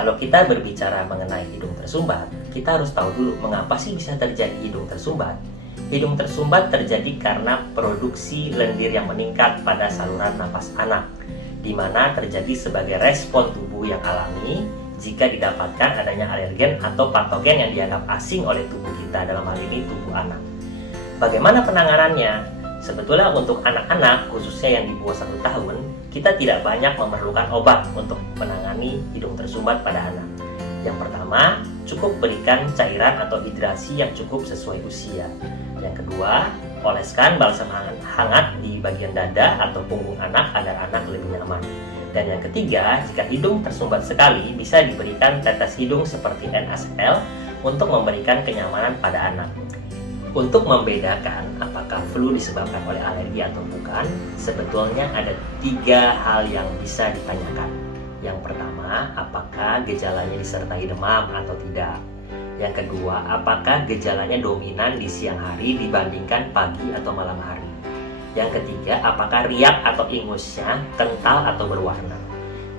Kalau kita berbicara mengenai hidung tersumbat, kita harus tahu dulu mengapa sih bisa terjadi hidung tersumbat. Hidung tersumbat terjadi karena produksi lendir yang meningkat pada saluran napas anak, di mana terjadi sebagai respon tubuh yang alami jika didapatkan adanya alergen atau patogen yang dianggap asing oleh tubuh kita, dalam hal ini tubuh anak. Bagaimana penanganannya? Sebetulnya untuk anak-anak, khususnya yang di bawah 1 tahun, kita tidak banyak memerlukan obat untuk menangani hidung tersumbat pada anak. Yang pertama, cukup berikan cairan atau hidrasi yang cukup sesuai usia. Yang kedua, oleskan balsam hangat di bagian dada atau punggung anak agar anak lebih nyaman. Dan yang ketiga, jika hidung tersumbat sekali, bisa diberikan tetes hidung seperti NaCl untuk memberikan kenyamanan pada anak. Untuk membedakan apakah flu disebabkan oleh alergi atau bukan, sebetulnya ada 3 hal yang bisa ditanyakan. Yang pertama, apakah gejalanya disertai demam atau tidak? Yang kedua, apakah gejalanya dominan di siang hari dibandingkan pagi atau malam hari? Yang ketiga, apakah riak atau ingusnya kental atau berwarna?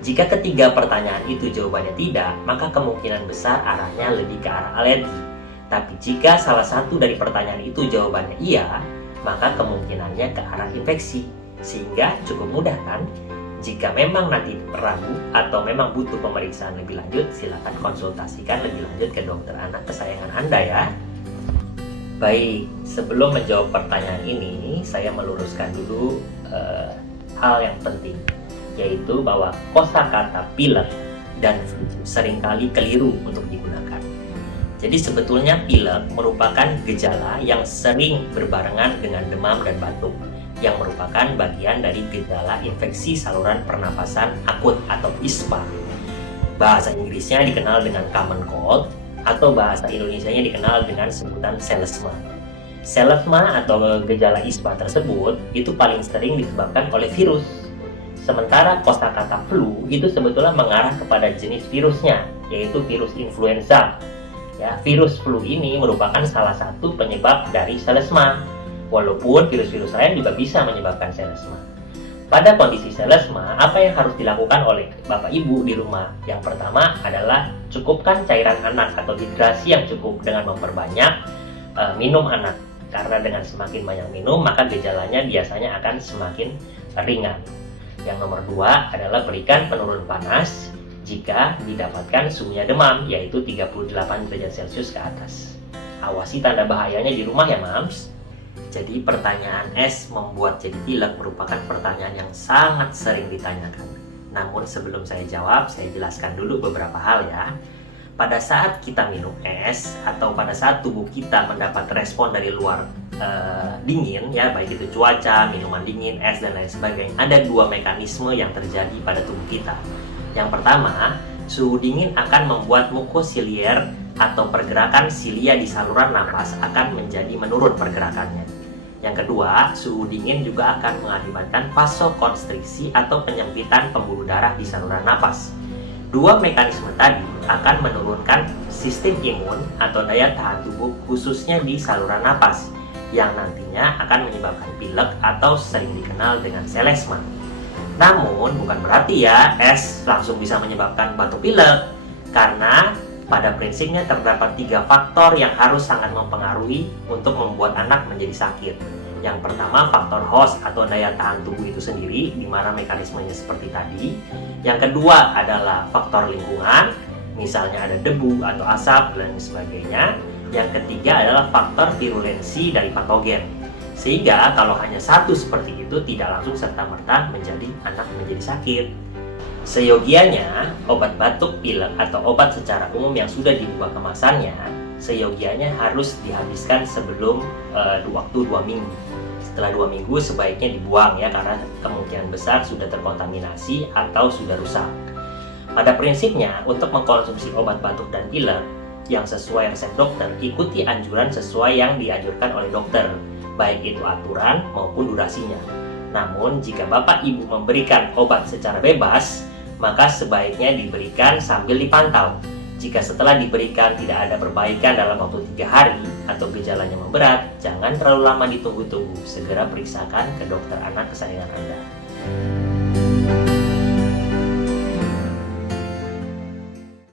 Jika ketiga pertanyaan itu jawabannya tidak, maka kemungkinan besar arahnya lebih ke arah alergi. Tapi jika salah satu dari pertanyaan itu jawabannya iya, maka kemungkinannya ke arah infeksi. Sehingga cukup mudah kan? Jika memang nanti ragu atau memang butuh pemeriksaan lebih lanjut, silakan konsultasikan lebih lanjut ke dokter anak kesayangan Anda ya. Baik, sebelum menjawab pertanyaan ini, saya meluruskan dulu hal yang penting, yaitu bahwa kosakata pilek dan flu seringkali keliru untuk digunakan. Jadi sebetulnya pilek merupakan gejala yang sering berbarengan dengan demam dan batuk, yang merupakan bagian dari gejala infeksi saluran pernapasan akut atau ISPA. Bahasa Inggrisnya dikenal dengan common cold, atau bahasa Indonesianya dikenal dengan sebutan selesma. Selesma atau gejala ISPA tersebut itu paling sering disebabkan oleh virus. Sementara kosakata flu itu sebetulnya mengarah kepada jenis virusnya, yaitu virus influenza. Ya, virus flu ini merupakan salah satu penyebab dari selesma, walaupun virus-virus lain juga bisa menyebabkan selesma. Pada kondisi selesma, apa yang harus dilakukan oleh Bapak Ibu di rumah? Yang pertama adalah cukupkan cairan anak atau hidrasi yang cukup dengan memperbanyak minum anak. Karena dengan semakin banyak minum, maka gejalanya biasanya akan semakin ringan. Yang nomor 2 adalah berikan penurun panas jika didapatkan suhunya demam, yaitu 38 derajat Celcius ke atas. Awasi tanda bahayanya di rumah ya mams. Jadi pertanyaan S membuat jadi pilek merupakan pertanyaan yang sangat sering ditanyakan. Namun sebelum saya jawab, saya jelaskan dulu beberapa hal ya. Pada saat kita minum es atau pada saat tubuh kita mendapat respon dari luar dingin ya, baik itu cuaca, minuman dingin, es dan lain sebagainya, ada 2 mekanisme yang terjadi pada tubuh kita. Yang pertama, suhu dingin akan membuat mukosilier atau pergerakan silia di saluran napas akan menjadi menurun pergerakannya. Yang kedua, suhu dingin juga akan mengakibatkan vasokonstriksi atau penyempitan pembuluh darah di saluran napas. 2 mekanisme tadi akan menurunkan sistem imun atau daya tahan tubuh khususnya di saluran napas, yang nantinya akan menyebabkan pilek atau sering dikenal dengan selesma. Namun bukan berarti ya es langsung bisa menyebabkan batuk pilek, karena pada prinsipnya terdapat 3 faktor yang harus sangat mempengaruhi untuk membuat anak menjadi sakit. Yang pertama, faktor host atau daya tahan tubuh itu sendiri, di mana mekanismenya seperti tadi. Yang kedua adalah faktor lingkungan, misalnya ada debu atau asap dan sebagainya. Yang ketiga adalah faktor virulensi dari patogen. Sehingga kalau hanya satu seperti itu, tidak langsung serta-merta menjadi anak menjadi sakit. Seyogianya, obat batuk pilek atau obat secara umum yang sudah dibuka kemasannya, seyogianya harus dihabiskan sebelum waktu 2 minggu. Setelah 2 minggu sebaiknya dibuang ya, karena kemungkinan besar sudah terkontaminasi atau sudah rusak. Pada prinsipnya, untuk mengkonsumsi obat batuk dan pilek yang sesuai resep dokter, ikuti anjuran sesuai yang dianjurkan oleh dokter, baik itu aturan maupun durasinya. Namun, jika Bapak Ibu memberikan obat secara bebas, maka sebaiknya diberikan sambil dipantau. Jika setelah diberikan tidak ada perbaikan dalam waktu 3 hari atau gejalanya memberat, jangan terlalu lama ditunggu-tunggu. Segera periksakan ke dokter anak kesayangan Anda.